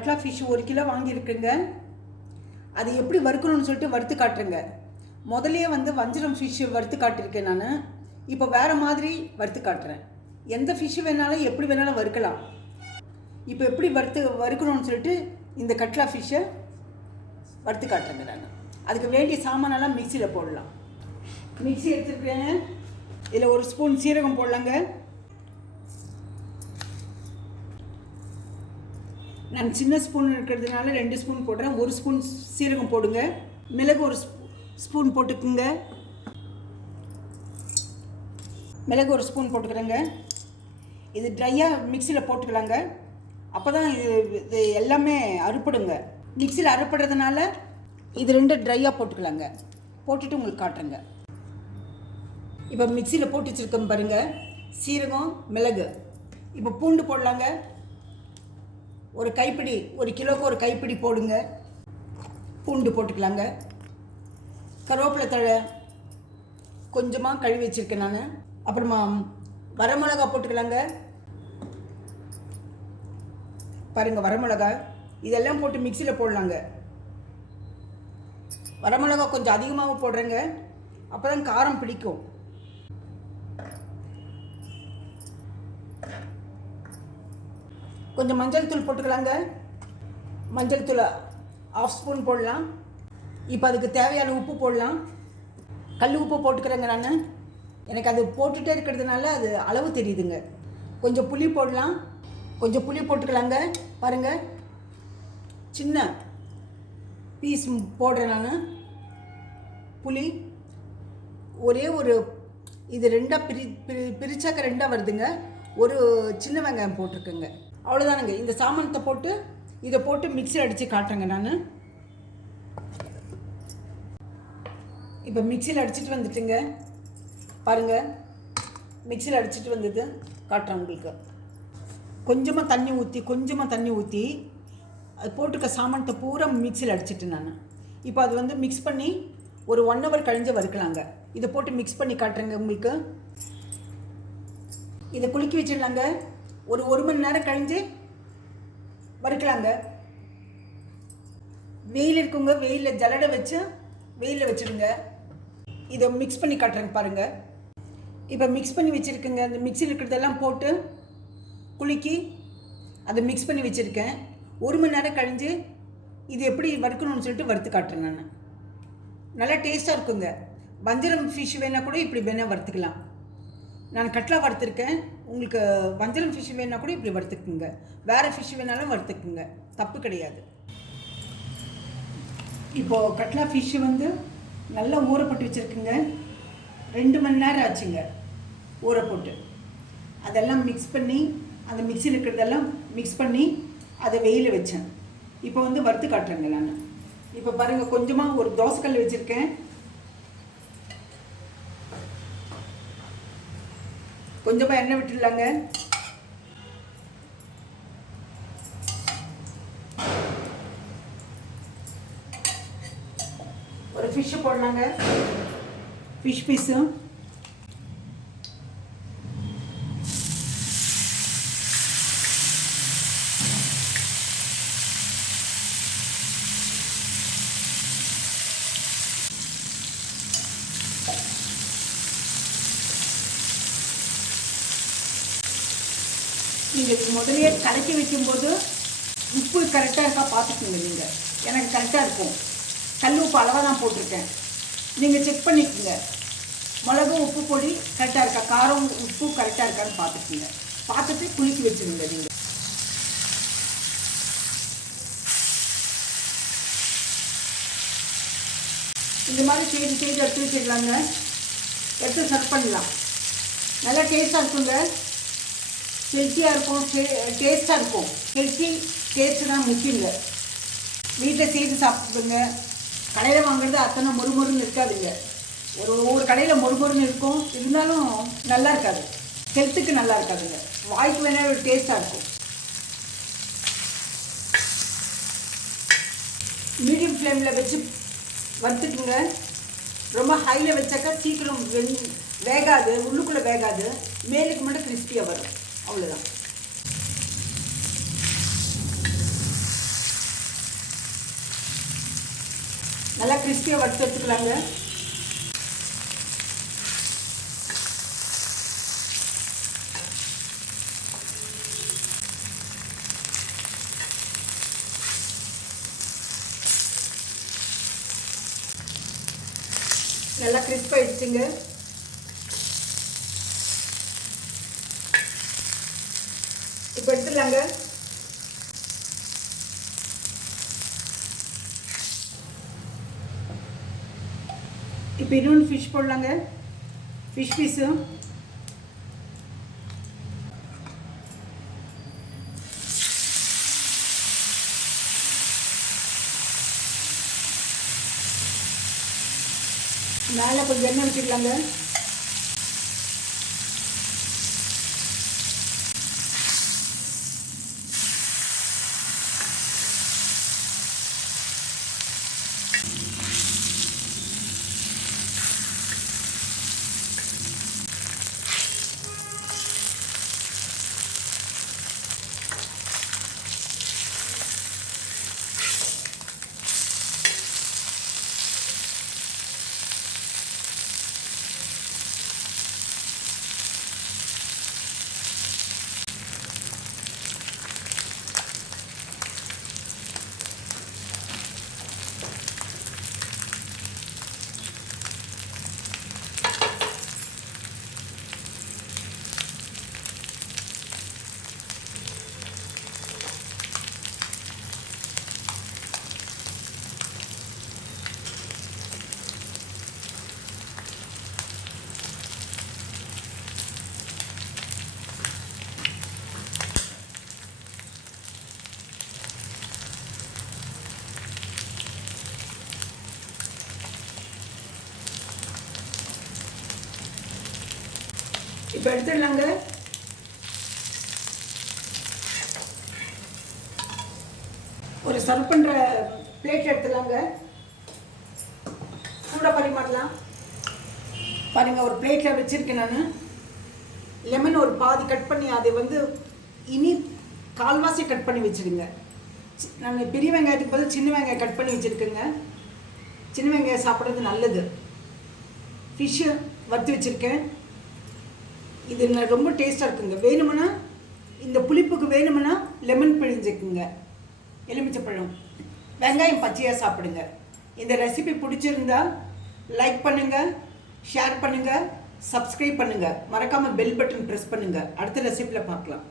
கட்லா fish 1 kilo வாங்கியிருக்குங்க. அது எப்படி வறுக்கணும்னு சொல்லிட்டு வறுத்து காட்டுறேங்க. முதலே வந்து வஞ்சரம் ஃபிஷ்ஷு வறுத்து காட்டியிருக்கேன் நான். இப்போ வேறு மாதிரி வறுத்து காட்டுறேன். எந்த ஃபிஷ்ஷு வேணாலும் எப்படி வேணாலும் வறுக்கலாம். இப்போ எப்படி வறுக்கணும்னு சொல்லிட்டு இந்த கட்லா ஃபிஷ்ஷை வறுத்து காட்டுறேங்க நான். அதுக்கு வேண்டிய சாமானெல்லாம் மிக்சியில் போடலாம். மிக்சி எடுத்துருக்கேன். இதில் 1 ஸ்பூன் சீரகம் போடலாங்க. நான் சின்ன ஸ்பூன் இருக்கிறதுனால 2 ஸ்பூன் போடுறேன். 1 ஸ்பூன் சீரகம் போடுங்க. மிளகு 1 ஸ்பூன் போட்டுக்குங்க. மிளகு 1 ஸ்பூன் போட்டுக்கிறேங்க. இது ட்ரையாக மிக்சியில் போட்டுக்கலாங்க. அப்போ தான் இது எல்லாமே அறுப்படுங்க. மிக்சியில் அறுப்படுறதுனால இது 2 ட்ரையாக போட்டுக்கலாங்க. போட்டுட்டு உங்களுக்கு காட்டுறேங்க. இப்போ மிக்சியில் போட்டு வச்சுருக்கோம் பாருங்கள். சீரகம், மிளகு. இப்போ பூண்டு போடலாங்க. 1 கைப்பிடி, 1 கிலோவுக்கு 1 கைப்பிடி போடுங்க. பூண்டு போட்டுக்கலாங்க. கருவேப்பிலை தழை கொஞ்சமாக கழுவி வச்சுருக்கேன் நான். அப்புறமா வரமிளகா போட்டுக்கலாங்க. பாருங்கள், வரமிளகா இதெல்லாம் போட்டு மிக்சியில் போடலாங்க. வரமிளகா கொஞ்சம் அதிகமாக போடுறேங்க. அப்போ தான் காரம் பிடிக்கும். கொஞ்சம் மஞ்சள் தூள் போட்டுக்கலாங்க. மஞ்சள் தூள் 1/2 ஸ்பூன் போடலாம். இப்போ அதுக்கு தேவையான உப்பு போடலாம். கல் உப்பு போட்டுக்கிறேங்க நான். எனக்கு அது போட்டுகிட்டே இருக்கிறதுனால அது அளவு தெரியுதுங்க. கொஞ்சம் புளி போடலாம். கொஞ்சம் புளி போட்டுக்கலாங்க. பாருங்கள், சின்ன பீஸ் போடுறேன் நான். புளி ஒரே ஒரு இது 2ஆக பிரிச்சாக்க 2ஆக வருதுங்க. 1 சின்ன வெங்காயம் போட்டிருக்குங்க. அவ்வளோதானுங்க. இந்த சாமானத்தை போட்டு இதை போட்டு மிக்சியில் அடித்து காட்டுறேங்க நான். இப்போ மிக்சியில் அடிச்சுட்டு வந்துட்டுங்க. பாருங்கள், மிக்சியில் அடிச்சுட்டு வந்தது காட்டுறேன் உங்களுக்கு. கொஞ்சமாக தண்ணி ஊற்றி அது போட்டுக்க சாமானத்தை பூரா மிக்சியில் அடிச்சிட்டு நான். இப்போ அது வந்து மிக்ஸ் பண்ணி ஒரு 1 ஹவர் கழிஞ்சு வறுக்கலாங்க. இதை போட்டு மிக்ஸ் பண்ணி காட்டுறேங்க உங்களுக்கு. இதை குலுக்கி வச்சிடலாங்க. ஒரு 1 மணி நேரம் கழிஞ்சு வறுக்கலாங்க. வெயில் இருக்குங்க. வெயிலில் ஜலடை வச்சு வெயிலில் வச்சுடுங்க. இதை மிக்ஸ் பண்ணி காட்டுறேங்க பாருங்கள். இப்போ மிக்ஸ் பண்ணி வச்சுருக்குங்க. அந்த மிக்சியில் இருக்கிறதெல்லாம் போட்டு குலுக்கி அதை மிக்ஸ் பண்ணி வச்சுருக்கேன். 1 மணி நேரம் கழிஞ்சு இது எப்படி வறுக்கணும்னு சொல்லிட்டு வறுத்து காட்டுறேன் நான். நல்லா டேஸ்ட்டாக இருக்குங்க. வஞ்சரம் ஃபிஷ் வேணால் கூட இப்படி வேணால் வறுத்துக்கலாம். நான் கட்லா வறுத்துருக்கேன். உங்களுக்கு வஞ்சரம் ஃபிஷ் வேணால் கூட இப்படி வறுத்துக்குங்க. வேறு ஃபிஷ் வேணாலும் வறுத்துக்குங்க, தப்பு கிடையாது. இப்போது கட்லா ஃபிஷ்ஷு வந்து நல்லா ஊறப்பட்டு வச்சுருக்குங்க. 2 மணி நேரம் ஆச்சுங்க ஊற போட்டு. அதெல்லாம் மிக்ஸ் பண்ணி அந்த மிக்சியில் இருக்கிறதெல்லாம் மிக்ஸ் பண்ணி அதை வெயிலில் வச்சேன். இப்போ வந்து வறுத்து காட்டுறேங்க நான். இப்போ பாருங்கள், கொஞ்சமாக ஒரு தோசைக்கல் வச்சுருக்கேன். கொஞ்சமாக எண்ணெய் விட்டுடலாங்க. ஒரு ஃபிஷ்ஷு போடலாங்க. ஃபிஷ் பீஸு நீங்கள் முதலையே கலக்கி வைக்கும்போது உப்பு கரெக்டாக இருக்கா பார்த்துக்குங்க நீங்கள். எனக்கு கரெக்டாக இருக்கும். கல் உப்பு அளவாக தான் போட்டிருக்கேன். நீங்கள் செக் பண்ணிக்கோங்க. மிளகு உப்பு பொடி கரெக்டாக இருக்கா, காரம் உப்பு கரெக்டாக இருக்கான்னு பார்த்துக்குங்க. பார்த்துட்டு குலுக்கி வச்சுருங்க நீங்கள். இந்த மாதிரி செய்து எடுத்து வச்சுக்கலாங்க. எடுத்து சர்வ் பண்ணலாம். நல்லா டேஸ்ட்டாக இருக்குங்க. ஹெல்த்தியாக இருக்கும், டேஸ்ட்டாக இருக்கும். ஹெல்த்தி டேஸ்ட்டு தான் முக்கியங்க. வீட்டில் செய்து சாப்பிடுங்க. கடையில் வாங்குறது அத்தனை மொறுமொறுன்னு இருக்காதுங்க. ஒவ்வொரு கடையில் மொறுமொறுன்னு இருக்கும், இருந்தாலும் நல்லா இருக்காது. ஹெல்த்துக்கு நல்லா இருக்காதுங்க. வாய்க்கு வேணால் ஒரு டேஸ்ட்டாக இருக்கும். மீடியம் ஃப்ளேமில் வச்சு வறுத்துக்குங்க. ரொம்ப ஹையில் வச்சாக்கா சீக்கிரம் வேகாது, உள்ளுக்குள்ளே வேகாது. மேலுக்கு மட்டும் கிறிஸ்பியாக வரும். அவ்வளோதான். நல்லா கிறிஸ்பியாக வறுத்து எடுத்துக்கலாங்க. நல்லா கிறிஸ்பாயிடுச்சுங்க. இப்போ எடுத்துடலாங்க. இப்போ இன்னொன்று ஃபிஷ் போடலாங்க. ஃபிஷ் பீஸு மேலே கொஞ்சம் எண்ணெய் வச்சுக்கலாங்க. இப்போ எடுத்துடலாங்க. ஒரு சர்வ் பண்ணுற பிளேட் எடுத்துடலாங்க. சூடாக பரிமாறலாம். பாருங்கள், ஒரு பிளேட்டில் வச்சுருக்கேன் நான். லெமன் ஒரு பாதி கட் பண்ணி அதை இனி கால்வாசி கட் பண்ணி வச்சுடுங்க. நான் பெரிய வெங்காயத்துக்கு பதில் சின்ன வெங்காயம் கட் பண்ணி வச்சுருக்கேங்க. சின்ன வெங்காயம் சாப்பிட்றது நல்லது. ஃபிஷ்ஷு வறுத்து வச்சுருக்கேன். இது ரொம்ப டேஸ்ட்டாக இருக்குங்க. வேணுமுன்னா இந்த புளிப்புக்கு வேணுமுன்னா லெமன் பிழிஞ்சுக்குங்க, எலுமிச்சப்பழம். வெங்காயம் பச்சையாக சாப்பிடுங்க. இந்த ரெசிபி பிடிச்சிருந்தா லைக் பண்ணுங்கள், ஷேர் பண்ணுங்கள், சப்ஸ்கிரைப் பண்ணுங்கள். மறக்காமல் பெல் பட்டன் ப்ரெஸ் பண்ணுங்கள். அடுத்த ரெசிபியில் பார்க்கலாம்.